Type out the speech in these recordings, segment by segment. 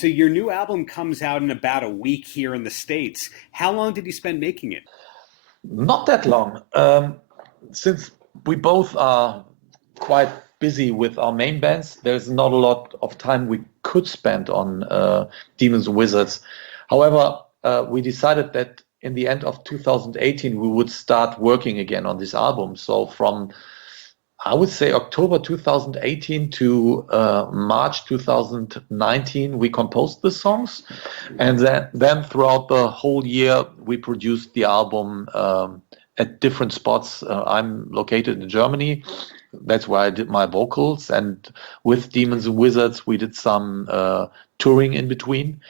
So your new album comes out in about a week here in the States. How long did you spend making it? Not that long. Since we both are quite busy with our main bands, there's not a lot of time we could spend on Demons and Wizards. However, we decided that in the end of 2018, we would start working again on this album. So from, I would say, October 2018 to March 2019, we composed the songs. And then throughout the whole year, we produced the album at different spots. I'm located in Germany. That's where I did my vocals. And with Demons and Wizards, we did some touring in between.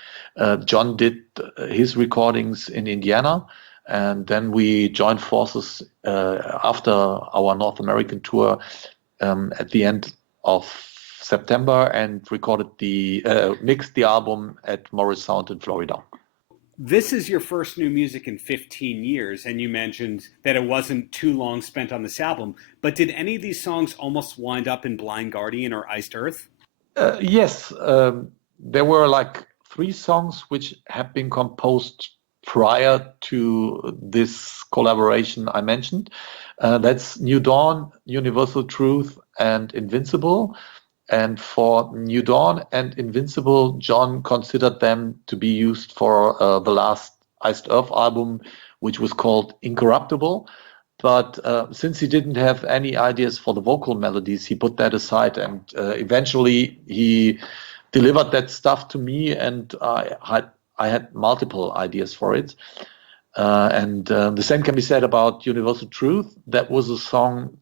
John did his recordings in Indiana. And then we joined forces after our North American tour at the end of September and mixed the album at Morris Sound in Florida. This is your first new music in 15 years, and you mentioned that it wasn't too long spent on this album, but did any of these songs almost wind up in Blind Guardian or Iced Earth? Yes, there were like 3 songs which have been composed prior to this collaboration I mentioned. That's New Dawn, Universal Truth, and Invincible. And for New Dawn and Invincible, John considered them to be used for the last Iced Earth album, which was called Incorruptible. But since he didn't have any ideas for the vocal melodies, he put that aside. And eventually he delivered that stuff to me, and I had multiple ideas for it. And the same can be said about Universal Truth. That was a song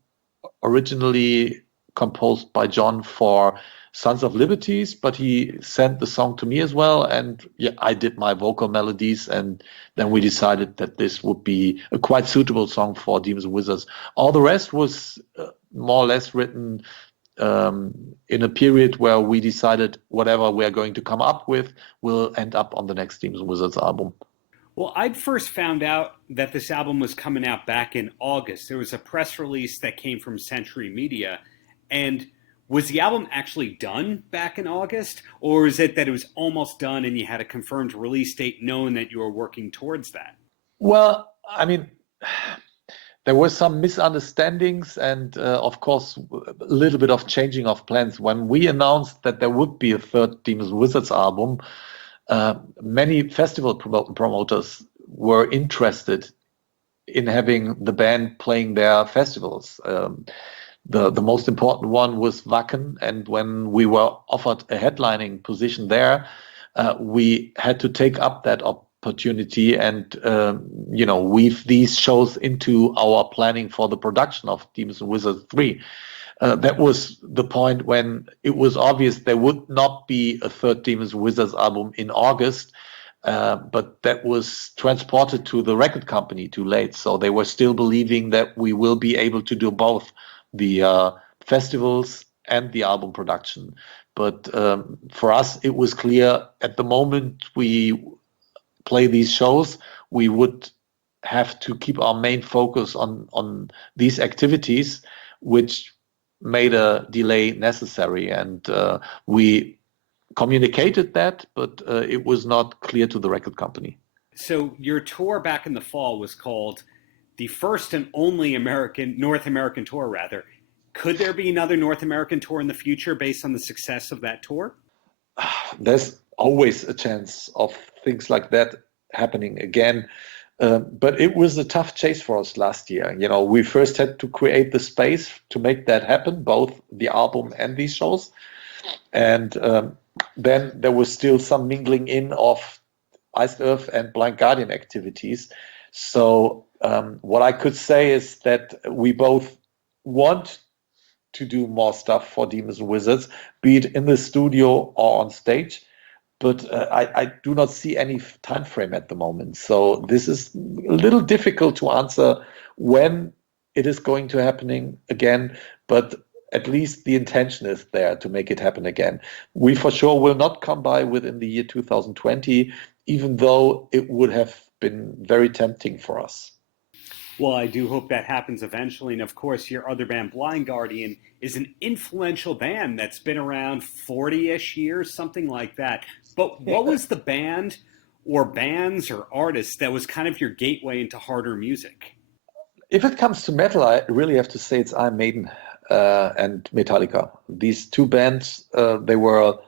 originally composed by John for Sons of Liberties, but he sent the song to me as well. And yeah, I did my vocal melodies. And then we decided that this would be a quite suitable song for Demons and Wizards. All the rest was more or less written in a period where we decided whatever we're going to come up with will end up on the next Demons and Wizards album. Well, I'd first found out that this album was coming out back in August. There was a press release that came from Century Media. And was the album actually done back in August? Or is it that it was almost done and you had a confirmed release date knowing that you were working towards that? Well, I mean, there were some misunderstandings and, of course, a little bit of changing of plans. When we announced that there would be a third Demons and Wizards album, many festival promoters were interested in having the band playing their festivals. The most important one was Wacken, and when we were offered a headlining position there, we had to take up that opportunity and weave these shows into our planning for the production of Demons and Wizards 3. That was the point when it was obvious there would not be a third Demons and Wizards album in August, but that was transported to the record company too late. So they were still believing that we will be able to do both the festivals and the album production. But for us, it was clear at the moment we play these shows, we would have to keep our main focus on these activities, which made a delay necessary. And we communicated that, but it was not clear to the record company. So your tour back in the fall was called the first and only North American tour, rather. Could there be another North American tour in the future based on the success of that tour? There's always a chance of things like that happening again. But it was a tough chase for us last year. We first had to create the space to make that happen, both the album and these shows. And then there was still some mingling in of Iced Earth and Blind Guardian activities. So what I could say is that we both want to do more stuff for Demons and Wizards, be it in the studio or on stage. But I do not see any time frame at the moment. So this is a little difficult to answer when it is going to happening again. But at least the intention is there to make it happen again. We for sure will not come by within the year 2020, even though it would have been very tempting for us. Well, I do hope that happens eventually. And of course, your other band, Blind Guardian, is an influential band that's been around 40-ish years, something like that. But what Yeah. was the band or bands or artists that was kind of your gateway into harder music? If it comes to metal, I really have to say it's Iron Maiden and Metallica. These two bands, they were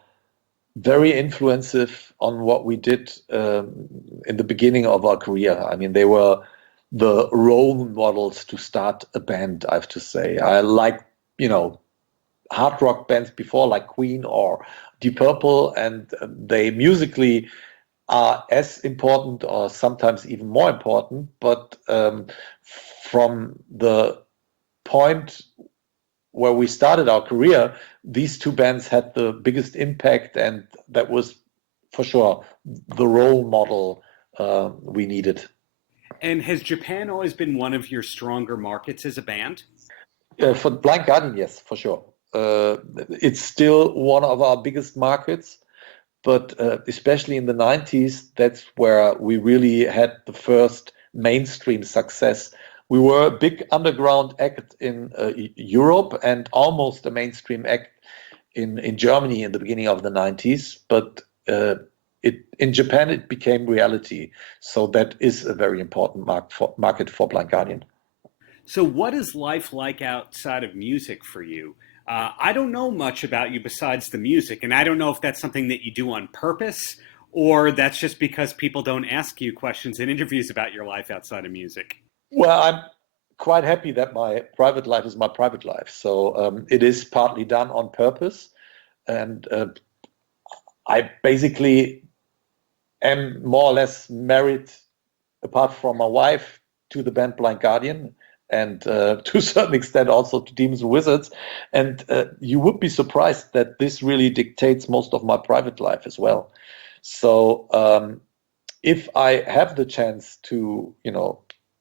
very influensive on what we did in the beginning of our career. I mean, they were the role models to start a band, I have to say. I like, hard rock bands before, like Queen or Deep Purple, and they musically are as important or sometimes even more important. But from the point where we started our career, these two bands had the biggest impact, and that was for sure the role model we needed. And has Japan always been one of your stronger markets as a band? For Blind Guardian, yes, for sure. It's still one of our biggest markets, but especially in the 90s, that's where we really had the first mainstream success. We were a big underground act in Europe and almost a mainstream act in Germany in the beginning of the 90s, but in Japan it became reality. So that is a very important market for Blind Guardian. So, what is life like outside of music for you? I don't know much about you besides the music, and I don't know if that's something that you do on purpose or that's just because people don't ask you questions in interviews about your life outside of music. Well, I'm quite happy that my private life is my private life. So it is partly done on purpose. And I basically am more or less married, apart from my wife, to the band Blind Guardian, and to a certain extent also to Demons and Wizards. And you would be surprised that this really dictates most of my private life as well. So if I have the chance to,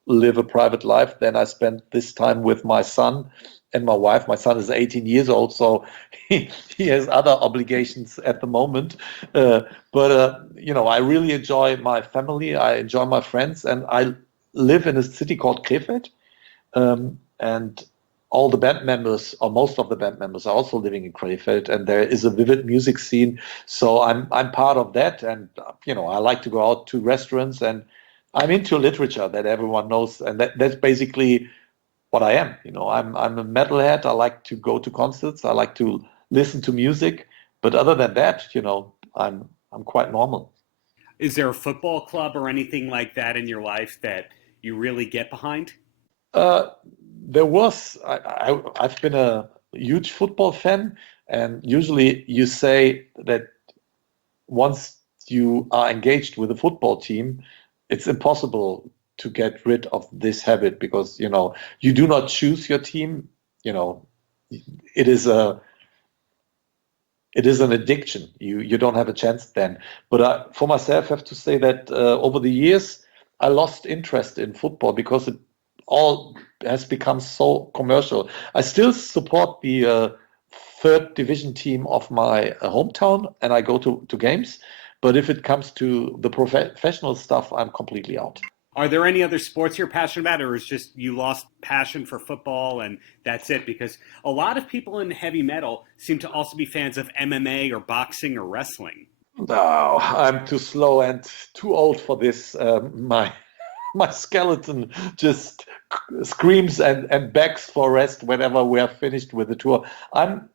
live a private life, then I spend this time with my son and my wife. My son is 18 years old, so he has other obligations at the moment. But I really enjoy my family. I enjoy my friends, and I live in a city called Krefeld. And all the band members, or most of the band members, are also living in Krefeld, and there is a vivid music scene. So I'm part of that, and I like to go out to restaurants, and I'm into literature that everyone knows, and that's basically what I am. I'm a metalhead. I like to go to concerts. I like to listen to music, but other than that, I'm quite normal. Is there a football club or anything like that in your life that you really get behind? Uh, I've been a huge football fan, and usually you say that once you are engaged with a football team, it's impossible to get rid of this habit because you do not choose your team. You know, it is an addiction. You don't have a chance then. But for myself, I have to say that over the years, I lost interest in football because it all has become so commercial. I still support the third division team of my hometown, and I go to games. But if it comes to the professional stuff, I'm completely out. Are there any other sports you're passionate about, or is just you lost passion for football and that's it? Because a lot of people in heavy metal seem to also be fans of MMA or boxing or wrestling. No, I'm too slow and too old for this. My skeleton just screams and begs for rest whenever we are finished with the tour. I'm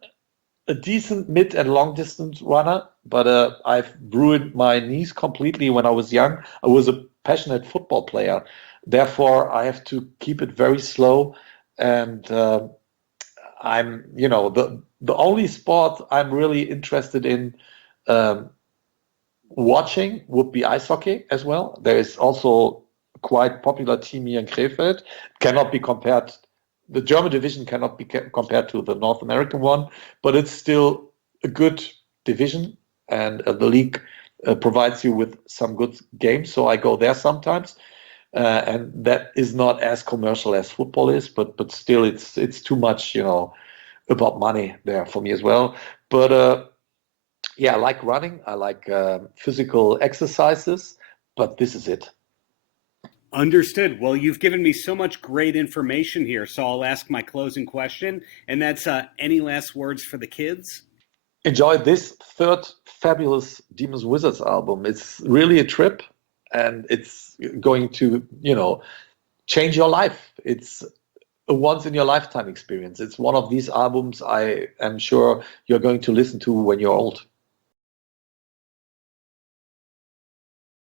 a decent mid and long distance runner, but I've ruined my knees completely when I was young. I was a passionate football player. Therefore, I have to keep it very slow. And the only sport I'm really interested in um, watching would be ice hockey as well. There is also a quite popular team here in Krefeld. Cannot be compared. The German division cannot be compared to the North American one, but it's still a good division, and the league provides you with some good games. So I go there sometimes, and that is not as commercial as football is, but still it's too much, about money there for me as well. But yeah, I like running. I like physical exercises, but this is it. Understood. Well, you've given me so much great information here, so I'll ask my closing question, and that's any last words for the kids? Enjoy this third fabulous Demons Wizards album. It's really a trip, and it's going to, change your life. It's a once in your lifetime experience. It's one of these albums I am sure you're going to listen to when you're old.